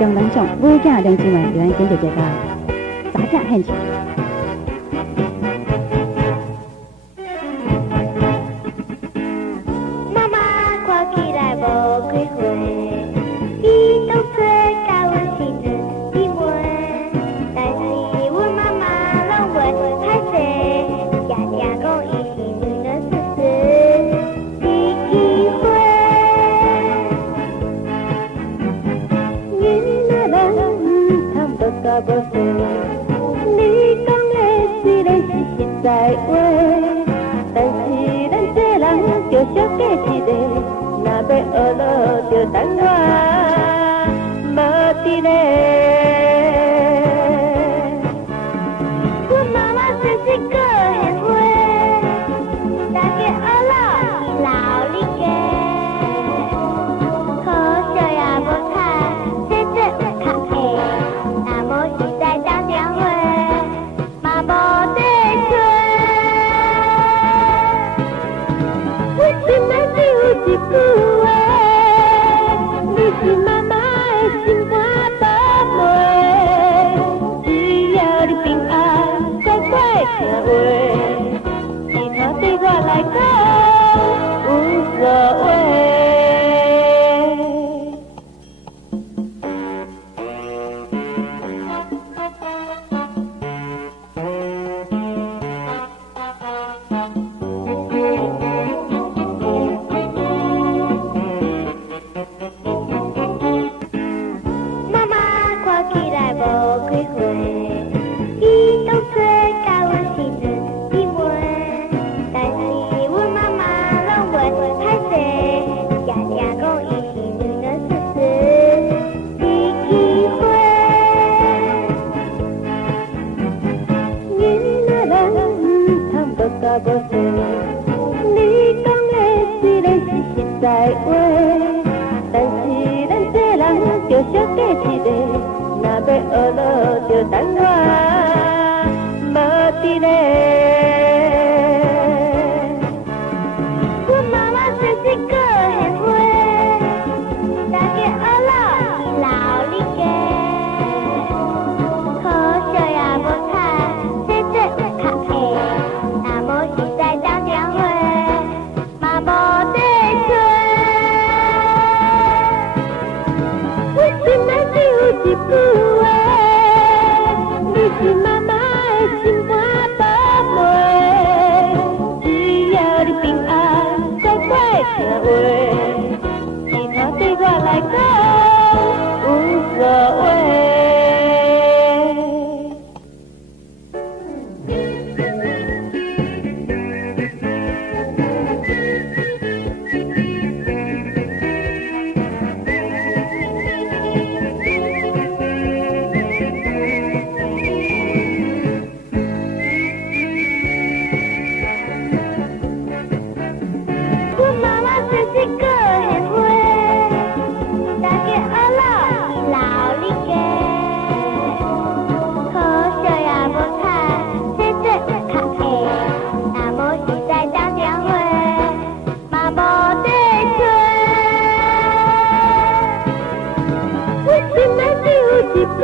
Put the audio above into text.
中南上武警梁志文刘安坚姐姐家查证现场。妈妈看起来无几岁，伊当初甲阮是两姊妹，但是阮妈妈拢袂歹势，常常讲伊是女人44机会。囡仔人通无大无细，你讲的虽然是实在话，但是咱这人着小过一个，若要学落着等我无伫咧。阮妈妈真是个贤惠，大家学落老理家，可惜也无趁这有较会，若无实在当电话，嘛无地找。我心内只有一句话，你是妈妈的心肝宝贝，只要你平安，乖乖听话，其他对我来讲无所谓。妈妈看起来无几岁，伊当初甲阮是两姊妹，但是阮妈妈拢袂歹势，常常讲伊是女人44机会。囡仔人通无大无细，你讲的虽然是实在话，但是咱这人着小过一个，若要学落着等我无伫咧。阮妈妈真是个贤惠，大家学落老理家，可惜也无趁这有较会，若无实在当电话，嘛无地找。我心内只有一句话，你是妈妈的心肝宝贝，只要你平安，乖乖听话，其他对我来讲无所谓。阮妈妈真是个贤惠，大家学落老理家，可惜也无趁这有较会，若无实在当电话，嘛无地找。我心内只有一句